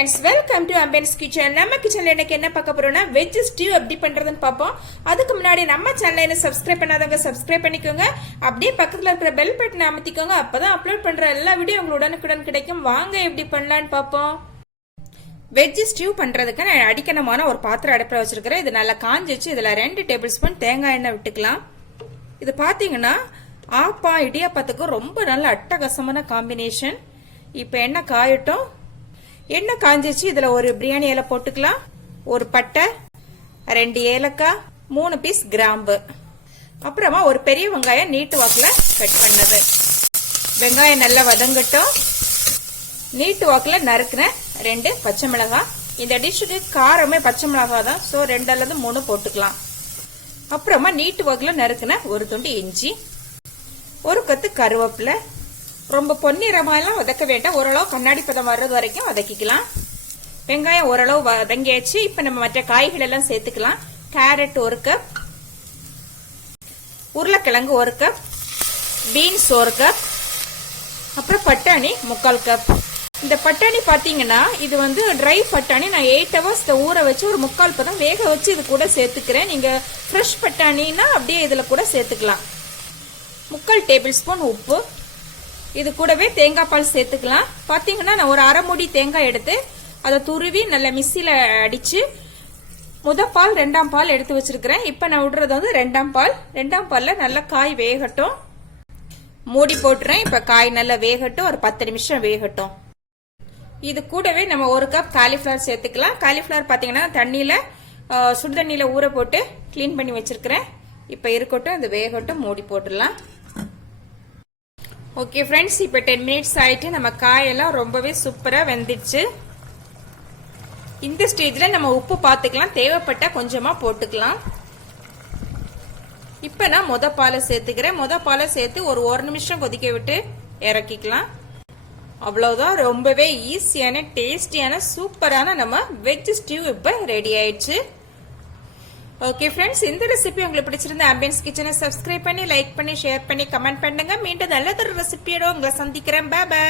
Friends welcome to Ambience kitchen நம்ம கிச்சன்ல இன்னைக்கு என்ன பார்க்க போறோம்னா வெஜ் ஸ்டூ எப்படி பண்றதுன்னு பாப்போம். அதுக்கு முன்னாடி நம்ம சேனலை என்ன சப்ஸ்கிரைப் பண்ணாதவங்க சப்ஸ்கிரைப் பண்ணிக்கோங்க. அப்படியே பக்கத்துல இருக்கிற பெல் பட்டனை அமுத்திக்கோங்க. அப்பதான் அப்லோட் பண்ற எல்லா வீடியோ உங்களுக்கு உடனுக்குடன் கிடைக்கும். வாங்க எப்படி பண்ணலாம்னு பாப்போம். வெஜ் ஸ்டூ பண்றதுக்கு நான் அடிக்கனமான ஒரு பாத்திரம் அடுப்புல வச்சிருக்கிறேன். இது நல்லா காஞ்சிச்சு. இதுல 2 டேபிள் ஸ்பூன் தேங்காய் எண்ணெய் விட்டுக்கலாம். இது பாத்தீங்கன்னா ஆப்பா இடியாப்பத்துக்கு ரொம்ப நல்ல அட்டகாசமான காம்பினேஷன். இப்போ எண்ணெய் காயட்டும். எண்ணெய் காஞ்சிச்சு. இதுல ஒரு பிரியாணி இலை போட்டுக்கலாம். ஒரு பட்டை, 2 ஏலக்காய், 3 பீஸ் கிராம்பு, அப்புறமா ஒரு பெரிய வெங்காயம் நீட்டு வாக்குல கட் பண்ணது. வெங்காயம் நல்லா வதங்கட்டும். நீட்டு வாக்குல நறுக்குன 2 பச்சை மிளகாய். இந்த டிஷ்ஷுக்கு காரமே பச்சை மிளகாய் தான். சோ 2 அல்லது 3 போட்டுக்கலாம். அப்புறமா நீட்டு வாக்குல நறுக்குன ஒரு துண்டு இஞ்சி, ஒரு கொத்து கருவேப்பிலை. ரொம்ப பொன்னிறமாலாம் வதக்க வேண்டாம். ஓரளவு கண்ணாடி பதம் வர்றது வரைக்கும் வதக்கிக்கலாம். வெங்காயம் ஓரளவு வதங்கியாச்சு. இப்ப நம்ம மற்ற காய்கள் எல்லாம் சேர்த்துக்கலாம். கேரட் 1 கப், உருளைக்கிழங்கு 1 கப், பீன்ஸ் 1 கப், அப்புறம் பட்டாணி 3/4 கப். இந்த பட்டாணி பாத்தீங்கன்னா இது வந்து ட்ரை பட்டாணி. நான் 8 ஹவர்ஸ் ஊற வச்சு ஒரு 3/4 பதம் வேக வச்சு இது கூட சேர்த்துக்கிறேன். நீங்க ஃப்ரெஷ் பட்டாணினா அப்படியே இதுல கூட சேர்த்துக்கலாம். 3/4 டேபிள் ஸ்பூன் உப்பு. இது கூடவே தேங்காய் பால் சேர்த்துக்கலாம். பாத்தீங்கன்னா நான் ஒரு அரை மூடி தேங்காய் எடுத்து அதை துருவி நல்ல மிக்ஸில அடிச்சு முதல் 2ஆம் பால் எடுத்து வச்சிருக்கிறேன். இப்ப நான் விடுறது வந்து 2ஆம் பால். 2ஆம் பால்ல நல்லா காய் வேகட்டும். மூடி போட்டுறேன். இப்ப காய் நல்லா வேகட்டும். ஒரு 10 நிமிஷம் வேகட்டும். இது கூடவே நம்ம 1 கப் காலிஃபிளவர் சேர்த்துக்கலாம். காலிஃபிளவர் பாத்தீங்கன்னா தண்ணியில சுடு தண்ணியில ஊற போட்டு கிளீன் பண்ணி வச்சிருக்கிறேன். இப்ப இருக்கட்டும். இது வேகட்டும். மூடி போட்டுடலாம். ஓகே ஃப்ரெண்ட்ஸ், இப்போ 10 மினிட்ஸ் ஆயிட்டு நம்ம காயெல்லாம் ரொம்பவே சூப்பரா வெந்துடுச்சு. இந்த ஸ்டேஜ்ல நம்ம உப்பு பார்த்துக்கலாம். தேவைப்பட்டா கொஞ்சமா போட்டுக்கலாம். இப்ப நான் பாலை சேர்த்துக்கிறேன். பாலை சேர்த்து ஒரு 1 நிமிஷம் கொதிக்க விட்டு இறக்கிக்கலாம். அவ்வளவுதான். ரொம்பவே ஈஸியான டேஸ்டியான சூப்பரான நம்ம வெஜ் ஸ்டியூ இப்ப ரெடி ஆயிடுச்சு. ஓகே ஃப்ரெண்ட்ஸ், இந்த ரெசிபி உங்களுக்கு பிடிச்சிருந்தா ஆம்பியன்ஸ் கிச்சனை சப்ஸ்கிரைப் பண்ணி லைக் பண்ணி ஷேர் பண்ணி கமெண்ட் பண்ணுங்க. மீண்டும் நல்லதொரு ரெசிபியோட உங்களை சந்திக்கிறேன். Bye by.